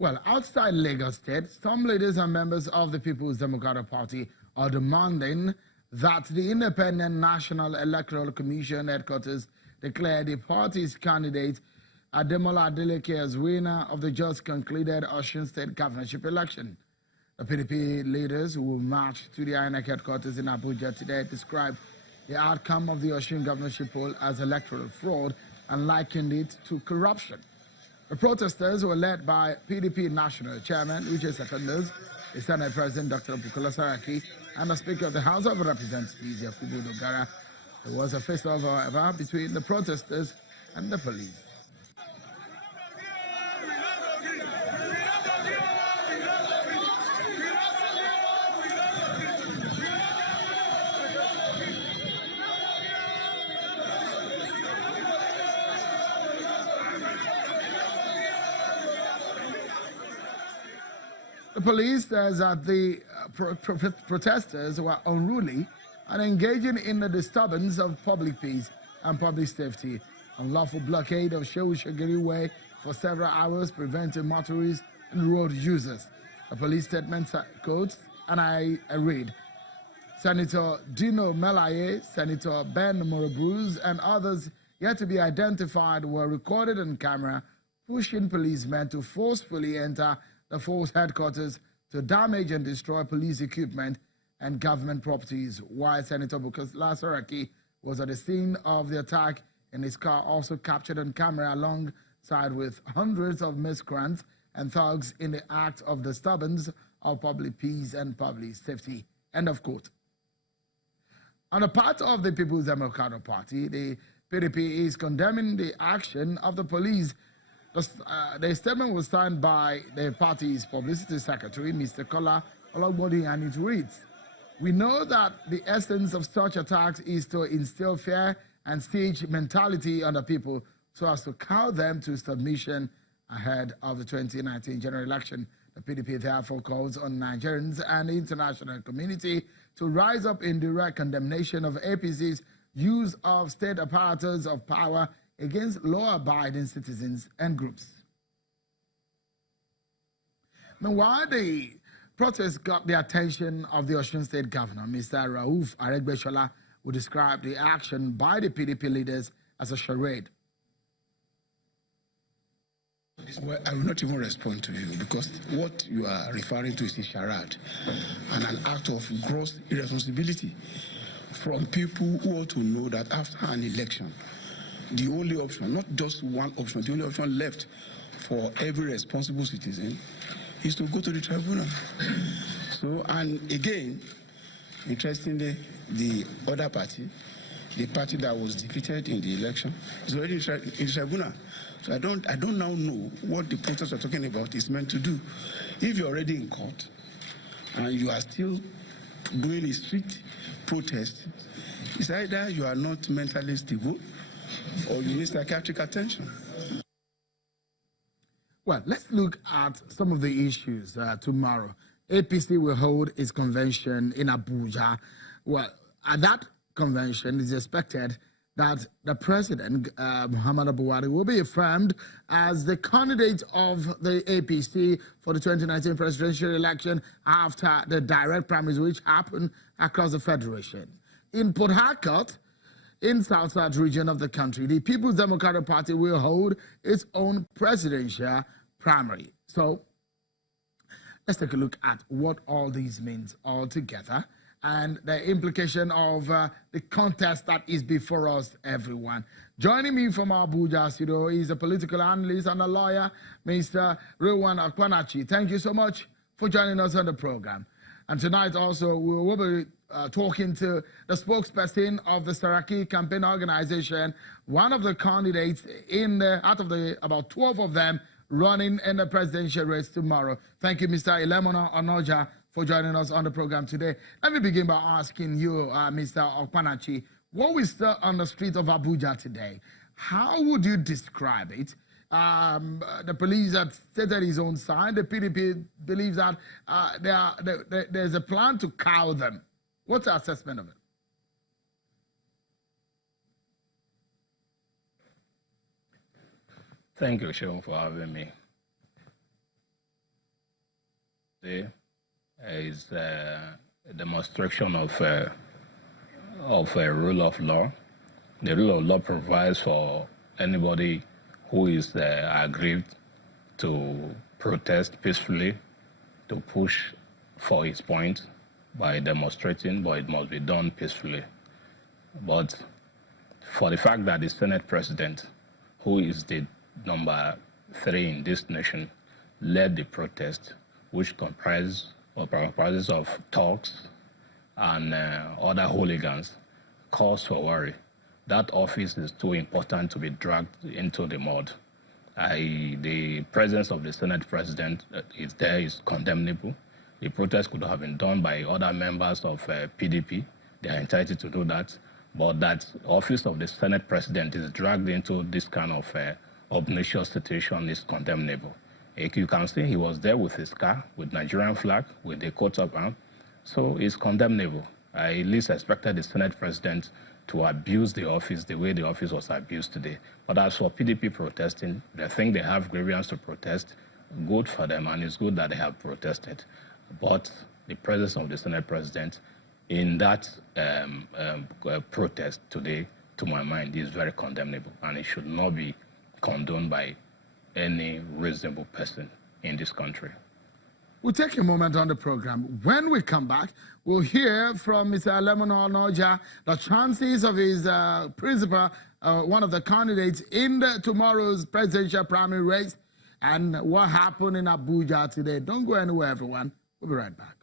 Well, outside Lagos State, some leaders and members of the People's Democratic Party are demanding that the Independent National Electoral Commission headquarters declare the party's candidate Ademola Adeleke as winner of the just concluded Osun State governorship election. The PDP leaders who will march to the INEC headquarters in Abuja today described the outcome of the Osun governorship poll as electoral fraud and likened it to corruption. The protesters were led by PDP National Chairman Uche Secondos, the Senate President Dr. Bukola Saraki, and the Speaker of the House of Representatives Yakubu Dogara. There was a face-off, however, between the protesters and the police. The police says that the protesters were unruly and engaging in the disturbance of public peace and public safety. Unlawful blockade of Shehu Shagiri Way for several hours preventing motorists and road users. The police statement quotes, and I read, Senator Dino Melaye, Senator Ben Morobruz, and others yet to be identified were recorded on camera pushing policemen to forcefully enter the force headquarters to damage and destroy police equipment and government properties, while Senator Bukola Saraki was at the scene of the attack in his car, also captured on camera alongside with hundreds of miscreants and thugs in the act of disturbance of public peace and public safety. End of quote. On the part of the People's Democratic Party, the PDP is condemning the action of the police. The statement was signed by the party's publicity secretary, Mr. Kola Ologbodi, and it reads, "We know that the essence of such attacks is to instill fear and siege mentality on the people so as to cow them to submission ahead of the 2019 general election. The PDP therefore calls on Nigerians and the international community to rise up in direct condemnation of APC's use of state apparatus of power against law-abiding citizens and groups." Meanwhile, the protest got the attention of the Osun State Governor, Mr. Rauf Aregbesola, who described the action by the PDP leaders as a charade. Well, I will not even respond to you because what you are referring to is a charade and an act of gross irresponsibility from people who ought to know that after an election, the only option, not just one option, the only option left for every responsible citizen is to go to the tribunal. So, and again, interestingly, the other party, the party that was defeated in the election, is already in the tribunal. So I don't now know what the protest we're talking about is meant to do. If you're already in court and you are still doing a street protest, it's either you are not mentally stable or you need psychiatric attention. Well, let's look at some of the issues tomorrow. APC will hold its convention in Abuja. Well, at that convention, it's expected that the president, Muhammadu Buhari, will be affirmed as the candidate of the APC for the 2019 presidential election after the direct primaries which happened across the federation. In Port Harcourt, in South region of the country, the People's Democratic Party will hold its own presidential primary. So let's take a look at what all these means altogether and the implication of the contest that is before us, everyone. Joining me from Abuja studio is a political analyst and a lawyer, Mr. Rowan Akwanachi. Thank you so much for joining us on the program. And tonight also we will be talking to the spokesperson of the Saraki campaign organization, one of the candidates out of the about 12 of them running in the presidential race tomorrow. Thank you, Mr. Ilemona Onoja, for joining us on the program today. Let me begin by asking you, Mr. Okpanachi, what we saw on the street of Abuja today, how would you describe it? The police have stated his own side. The PDP believes that there's a plan to cow them. What's the assessment of it? Thank you, Sean, for having me. There is a demonstration of a rule of law. The rule of law provides for anybody who is aggrieved to protest peacefully, to push for his point by demonstrating, but it must be done peacefully. But for the fact that the Senate President, who is the number 3 in this nation, led the protest, which comprises of talks and other hooligans, cause for worry. That office is too important to be dragged into the mud. The presence of the Senate President is condemnable. The protest could have been done by other members of PDP. They are entitled to do that. But that office of the Senate President is dragged into this kind of obnoxious situation is condemnable. You can see he was there with his car, with Nigerian flag, with the coat of arms. So it's condemnable. I at least expected the Senate President to abuse the office the way the office was abused today. But as for PDP protesting, they think they have grievance to protest. Good for them, and it's good that they have protested. But the presence of the Senate President in that protest today, to my mind, is very condemnable, and it should not be condoned by any reasonable person in this country. We'll take a moment on the program. When we come back, we'll hear from Mr. Lemono Noja the chances of his principal, one of the candidates in tomorrow's presidential primary race, and what happened in Abuja today. Don't go anywhere, everyone. We'll be right back.